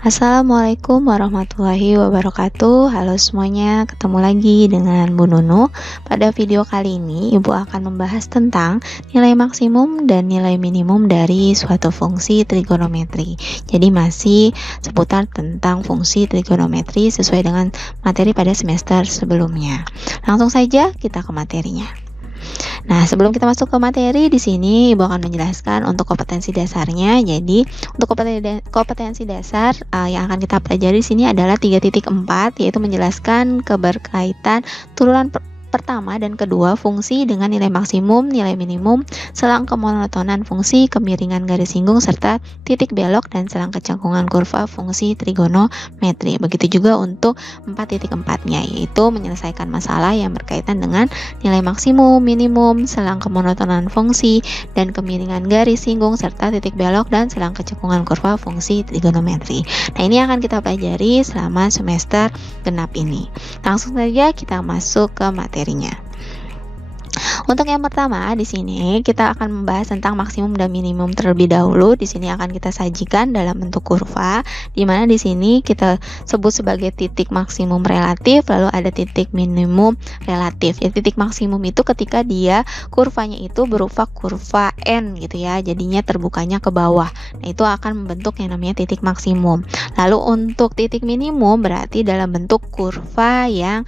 Assalamualaikum warahmatullahi wabarakatuh. Halo semuanya, ketemu lagi dengan Bu Nunu. Pada video kali ini, Ibu akan membahas tentang nilai maksimum dan nilai minimum dari suatu fungsi trigonometri. Jadi masih seputar tentang fungsi trigonometri sesuai dengan materi pada semester sebelumnya. Langsung saja kita ke materinya. Nah, sebelum kita masuk ke materi, di sini Ibu akan menjelaskan untuk kompetensi dasarnya. Jadi, untuk kompetensi dasar yang akan kita pelajari di sini adalah 3.4, yaitu menjelaskan keberkaitan turunan pertama dan kedua fungsi dengan nilai maksimum, nilai minimum, selang kemonotonan fungsi, kemiringan garis singgung, serta titik belok dan selang kecangkungan kurva fungsi trigonometri. Begitu juga untuk 4.4-nya, yaitu menyelesaikan masalah yang berkaitan dengan nilai maksimum, minimum, selang kemonotonan fungsi, dan kemiringan garis singgung, serta titik belok dan selang kecangkungan kurva fungsi trigonometri. Nah, ini akan kita pelajari selama semester genap ini. Langsung saja kita masuk ke materinya. Untuk yang pertama, di sini kita akan membahas tentang maksimum dan minimum terlebih dahulu. Di sini akan kita sajikan dalam bentuk kurva, di mana di sini kita sebut sebagai titik maksimum relatif, lalu ada titik minimum relatif. Ya, titik maksimum itu ketika dia kurvanya itu berupa kurva N gitu ya, jadinya terbukanya ke bawah. Nah, itu akan membentuk yang namanya titik maksimum. Lalu untuk titik minimum berarti dalam bentuk kurva yang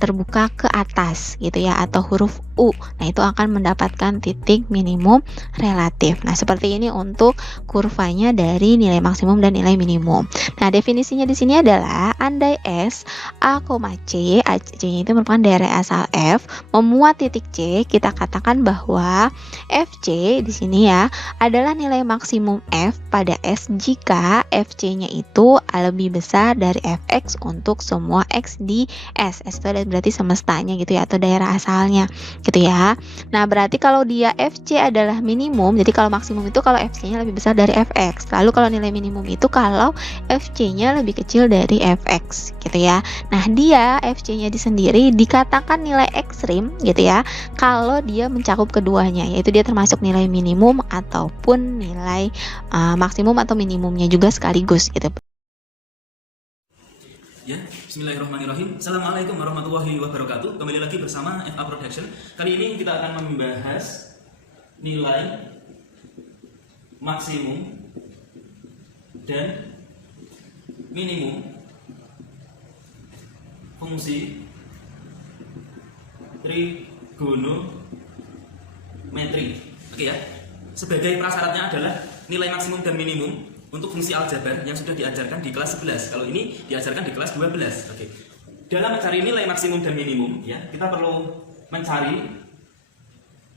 terbuka ke atas gitu ya, atau huruf U. Nah, itu akan mendapatkan titik minimum relatif. Nah, seperti ini untuk kurvanya dari nilai maksimum dan nilai minimum. Nah, definisinya di sini adalah andai S, A, C, C-nya itu merupakan daerah asal F, memuat titik C, kita katakan bahwa FC di sini ya adalah nilai maksimum F pada S jika FC-nya itu lebih besar dari Fx untuk semua X di S. S itu berarti semestanya gitu ya, atau daerah asalnya gitu ya. Nah, berarti kalau dia FC adalah minimum, jadi kalau maksimum itu kalau FC-nya lebih besar dari Fx. Lalu kalau nilai minimum itu kalau FC-nya lebih kecil dari Fx gitu ya. Nah, dia FC-nya sendiri dikatakan nilai ekstrim gitu ya kalau dia mencakup keduanya, yaitu dia termasuk nilai minimum ataupun nilai maksimum atau minimumnya juga sekaligus gitu. Ya, bismillahirrahmanirrahim. Assalamualaikum warahmatullahi wabarakatuh. Kembali lagi bersama FA Production. Kali ini kita akan membahas nilai maksimum dan minimum fungsi trigonometri. Oke ya. Sebagai prasyaratnya adalah nilai maksimum dan minimum untuk fungsi aljabar yang sudah diajarkan di kelas 11. Kalau ini diajarkan di kelas 12. Oke. Dalam mencari nilai maksimum dan minimum, ya, kita perlu mencari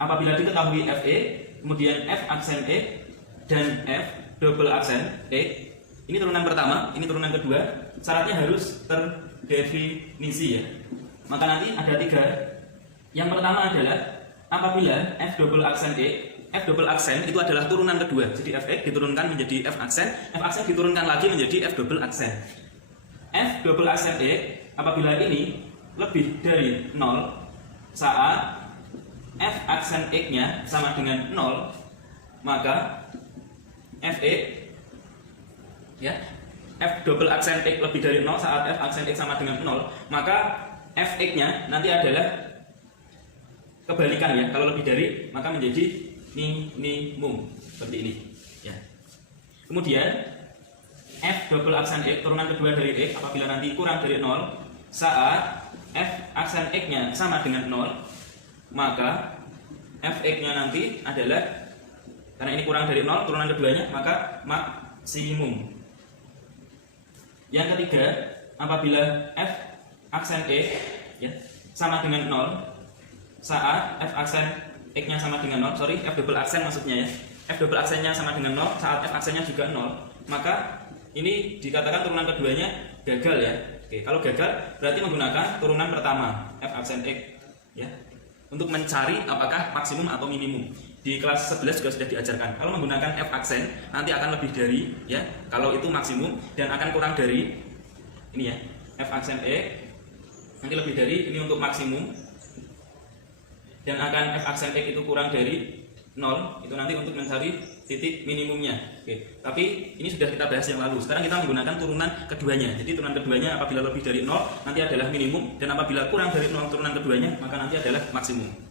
apabila diketahui FE, kemudian F aksen E dan F double aksen E. Ini turunan pertama, ini turunan kedua. Syaratnya harus terdefinisi ya. Maka nanti ada 3. Yang pertama adalah apabila F double aksen E, F double aksen itu adalah turunan kedua. Jadi Fx diturunkan menjadi F aksen diturunkan lagi menjadi F double aksen. F double aksen E apabila ini lebih dari 0 saat F aksen X-nya sama dengan 0, maka Fe ya, F double aksen X lebih dari 0 saat F aksen X sama dengan 0, maka Fx-nya nanti adalah kebalikan ya. Kalau lebih dari maka menjadi minimum seperti ini ya. Kemudian F double aksen X turunan kedua dari X apabila nanti kurang dari 0 saat F aksen X-nya sama dengan 0, maka Fx-nya nanti adalah, karena ini kurang dari 0 turunan keduanya, maka maksimum. Yang ketiga, apabila F aksen E ya, sama dengan 0 saat F aksen X-nya sama dengan 0, F double aksen maksudnya ya, F double aksennya sama dengan 0 saat F aksennya juga 0, maka ini dikatakan turunan keduanya gagal ya. Oke, kalau gagal berarti menggunakan turunan pertama F aksen X ya, untuk mencari apakah maksimum atau minimum. Di kelas 11 juga sudah diajarkan. Kalau menggunakan F aksen nanti akan lebih dari ya, kalau itu maksimum, dan akan kurang dari ini ya, F aksen X nanti lebih dari ini untuk maksimum, dan akan F aksen X itu kurang dari 0 itu nanti untuk mencari titik minimumnya. Oke, tapi ini sudah kita bahas yang lalu. Sekarang kita menggunakan turunan keduanya. Jadi turunan keduanya apabila lebih dari 0 nanti adalah minimum, dan apabila kurang dari 0 turunan keduanya maka nanti adalah maksimum.